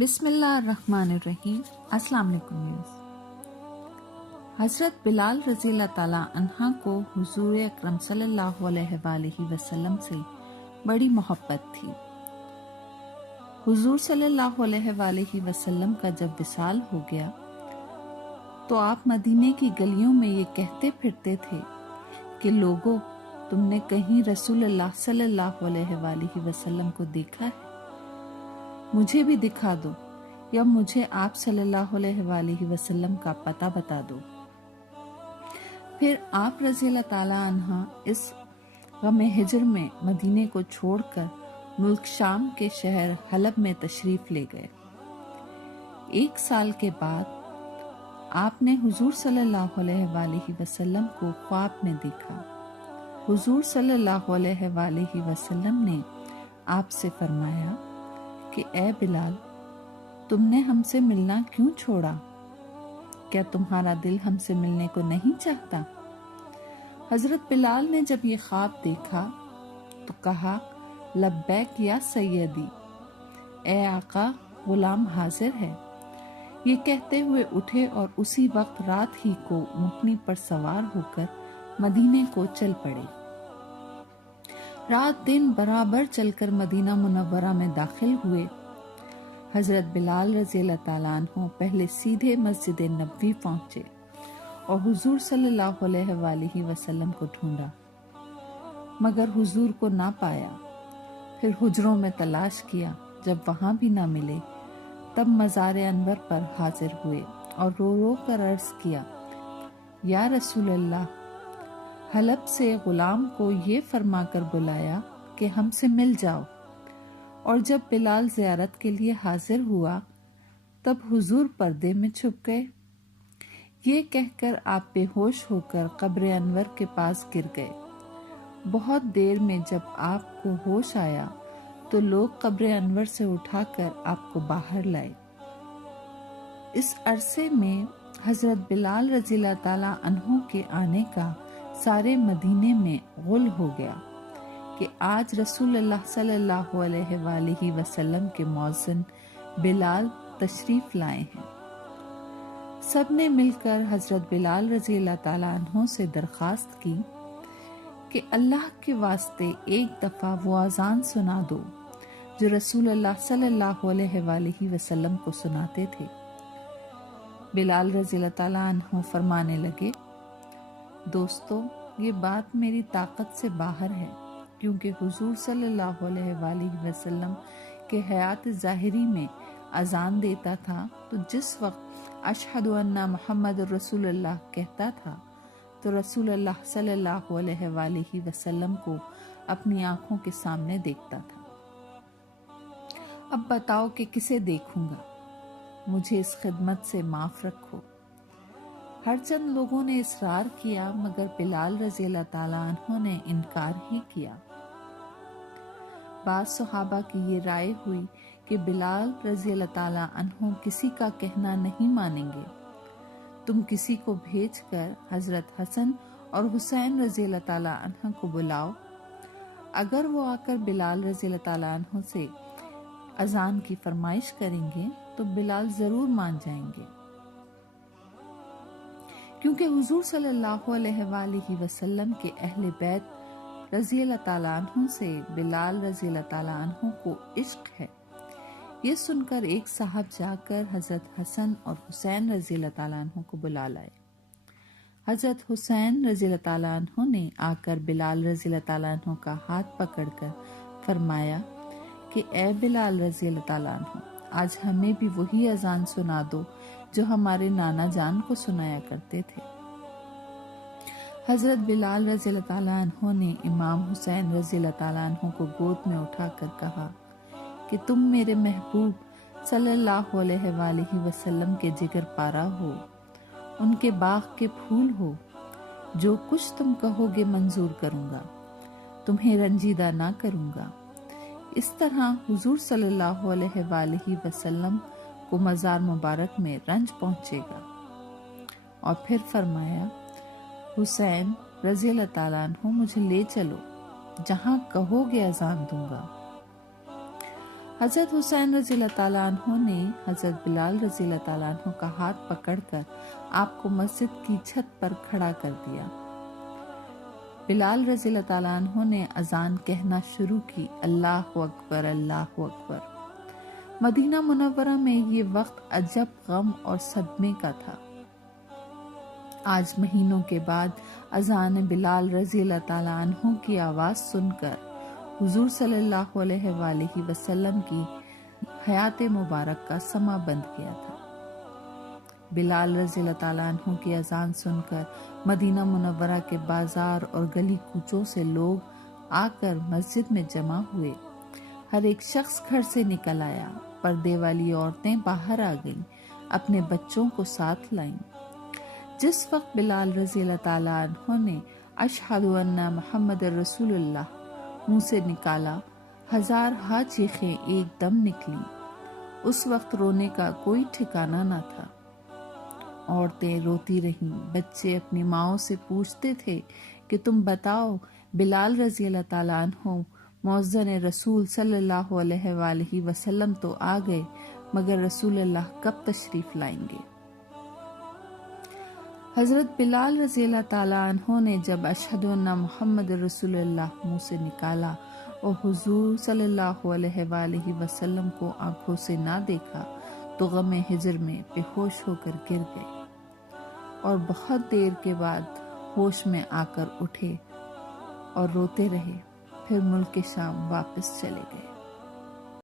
بسم اللہ الرحمن الرحیم۔ السلام علیکم ویورز۔ حضرت بلال رضی اللہ تعالیٰ عنہ کو حضور اکرم صلی اللہ علیہ وآلہ وسلم سے بڑی محبت تھی۔ حضور صلی اللہ علیہ وآلہ وسلم کا جب وصال ہو گیا تو آپ مدینے کی گلیوں میں یہ کہتے پھرتے تھے کہ لوگو، تم نے کہیں رسول اللہ صلی اللہ علیہ وآلہ وسلم کو دیکھا ہے؟ مجھے بھی دکھا دو، یا مجھے آپ صلی اللہ علیہ وآلہ وسلم کا پتہ بتا دو۔ پھر آپ رضی اللہ تعالیٰ عنہ اس غم ہجر میں مدینے کو چھوڑ کر ملک شام کے شہر حلب میں تشریف لے گئے۔ 1 سال کے بعد آپ نے حضور صلی اللہ علیہ وآلہ وسلم کو خواب میں دیکھا۔ حضور صلی اللہ علیہ وآلہ وسلم نے آپ سے فرمایا کہ اے بلال، تم نے ہم سے ملنا کیوں چھوڑا؟ کیا تمہارا دل ہم سے ملنے کو نہیں چاہتا؟ حضرت بلال نے جب یہ خواب دیکھا تو کہا، لبیک یا سیدی، اے آقا، غلام حاضر ہے۔ یہ کہتے ہوئے اٹھے اور اسی وقت رات ہی کو اونٹنی پر سوار ہو کر مدینے کو چل پڑے۔ رات دن برابر چل کر مدینہ منورہ میں داخل ہوئے۔ حضرت بلال رضی اللہ تعالیٰ عنہ پہلے سیدھے مسجد نبوی پہنچے اور حضور صلی اللہ علیہ وآلہ وسلم کو ڈھونڈا، مگر حضور کو نہ پایا۔ پھر حجروں میں تلاش کیا، جب وہاں بھی نہ ملے تب مزار انور پر حاضر ہوئے اور رو رو کر عرض کیا، یا رسول اللہ، حلب سے غلام کو یہ فرما کر بلایا کہ ہم سے مل جاؤ۔ اور جب بلال زیارت کے لیے حاضر ہوا تب حضور پردے میں چھپ گئے۔ یہ کہہ کر آپ بے ہوش ہو کر قبر انور کے پاس گر گئے۔ بہت دیر میں جب آپ کو ہوش آیا تو لوگ قبر انور سے اٹھا کر آپ کو باہر لائے۔ اس عرصے میں حضرت بلال رضی اللہ تعالیٰ عنہ کے آنے کا سارے مدینے میں غل ہو گیا کہ آج رسول اللہ صلی اللہ علیہ وآلہ وسلم کے مؤذن بلال تشریف لائے ہیں۔ سب نے مل کر حضرت بلال رضی اللہ تعالیٰ عنہ سے درخواست کی کہ اللہ کے واسطے ایک دفعہ وہ اذان سنا دو جو رسول اللہ صلی اللہ علیہ وآلہ وسلم کو سناتے تھے۔ بلال رضی اللہ تعالیٰ عنہ فرمانے لگے، دوستو، یہ بات میری طاقت سے باہر ہے، کیونکہ حضور صلی اللہ علیہ وآلہ وسلم کے حیات ظاہری میں اذان دیتا تھا تو جس وقت اشہد ان محمد رسول اللہ کہتا تھا تو رسول اللہ صلی اللہ علیہ وآلہ وسلم کو اپنی آنکھوں کے سامنے دیکھتا تھا۔ اب بتاؤ کہ کسے دیکھوں گا؟ مجھے اس خدمت سے معاف رکھو۔ ہر چند لوگوں نے اصرار کیا، مگر بلال رضی اللہ تعالیٰ عنہ نے انکار ہی کیا۔ بعض صحابہ کی یہ رائے ہوئی کہ بلال رضی اللہ تعالیٰ عنہ کسی کا کہنا نہیں مانیں گے، تم کسی کو بھیج کر حضرت حسن اور حسین رضی اللہ تعالیٰ عنہ کو بلاؤ، اگر وہ آ کر بلال رضی اللہ تعالیٰ عنہ سے اذان کی فرمائش کریں گے تو بلال ضرور مان جائیں گے، کیونکہ حضور صلی اللہ علیہ وآلہ وسلم کے اہل بیت رضی اللہ تعالیٰ عنہ سے بلال رضی اللہ تعالیٰ عنہ کو عشق ہے۔ یہ سن کر ایک صاحب جا کر حضرت حسن اور حسین رضی اللہ تعالیٰ عنہ کو بلا لائے۔ حضرت حسین رضی اللہ تعالیٰ عنہ نے آ کر بلال رضی اللہ تعالیٰ عنہ کا ہاتھ پکڑ کر فرمایا کہ اے بلال رضی اللہ تعالیٰ عنہ، آج ہمیں بھی وہی اذان سنا دو جو ہمارے نانا جان کو سنایا کرتے تھے۔ حضرت بلال رضی اللہ تعالیٰ عنہ نے امام حسین رضی اللہ تعالیٰ عنہ کو گود میں اٹھا کر کہا کہ تم میرے محبوب صلی اللہ علیہ وآلہ وسلم کے جگر پارا ہو، ان کے باغ کے پھول ہو، جو کچھ تم کہو گے منظور کروں گا، تمہیں رنجیدہ نہ کروں گا۔ اس طرح حضور صلی اللہ علیہ وآلہ وسلم کو مزار مبارک میں رنج پہنچے گا۔ اور پھر فرمایا، حسین رضی اللہ تعالیٰ عنہ، مجھے لے چلو، جہاں کہو گے اذان دوں گا۔ حضرت حسین رضی اللہ تعالیٰ عنہ نے حضرت بلال رضی اللہ تعالیٰ عنہ کا ہاتھ پکڑ کر آپ کو مسجد کی چھت پر کھڑا کر دیا۔ بلال رضی اللہ تعالیٰ عنہ نے اذان کہنا شروع کی، اللہ اکبر اللہ اکبر۔ مدینہ منورہ میں یہ وقت عجب غم اور صدمے کا تھا۔ آج مہینوں کے بعد اذان بلال رضی اللہ تعالیٰ عنہ کی آواز سن کر حضور صلی اللہ علیہ وآلہ وسلم کی حیات مبارک کا سما بند کیا تھا۔ بلال رضی اللہ تعالیٰ عنہ کی اذان سن کر مدینہ منورہ کے بازار اور گلی کوچوں سے لوگ آ کر مسجد میں جمع ہوئے۔ ہر ایک شخص گھر سے نکل آیا، پردے والی عورتیں باہر آ گئیں، اپنے بچوں کو ساتھ لائیں۔ جس وقت بلال رضی اللہ تعالیٰ عنہ نے اشہد ان محمد رسول اللہ منہ سے نکالا، ہزارہا چیخیں ایک دم نکلیں۔ اس وقت رونے کا کوئی ٹھکانہ نہ تھا۔ عورتیں روتی رہیں، بچے اپنی ماؤں سے پوچھتے تھے کہ تم بتاؤ، بلال رضی اللہ تعالیٰ عنہ مؤذن رسول صلی اللہ علیہ وآلہ وسلم تو آ گئے، مگر رسول اللہ کب تشریف لائیں گے؟ حضرت بلال رضی اللہ تعالیٰ عنہ نے جب اشہد ان محمد رسول اللہ منہ سے نکالا اور حضور صلی اللہ علیہ وآلہ وسلم کو آنکھوں سے نہ دیکھا تو غم ہجر میں بے ہوش ہو کر گر گئے اور بہت دیر کے بعد ہوش میں آ کر اٹھے اور روتے رہے، پھر ملک شام واپس چلے گئے۔